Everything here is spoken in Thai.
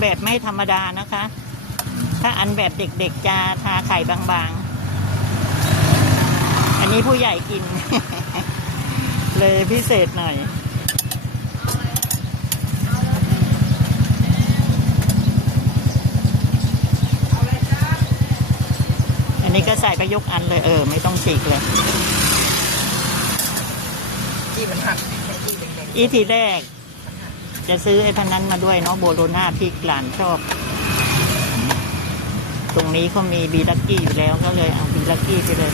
แบบไม่ธรรมดานะคะ ถ้าอันแบบเด็กๆจะทาไข่บางๆ อันนี้ผู้ใหญ่กิน เลยพิเศษหน่อยอันนี้ก็ใส่ก็ยกอันเลยเออ ไม่ต้องฉีกเลยที่มันหักที่แดงอีทีแรก จะซื้อไอ้พันนั้นมาด้วยเนาะโบโลนาที่หลานชอบ ตรงนี้เขามีบีลักกี้อยู่แล้วก็เลยเอาบีลักกี้ไปเลย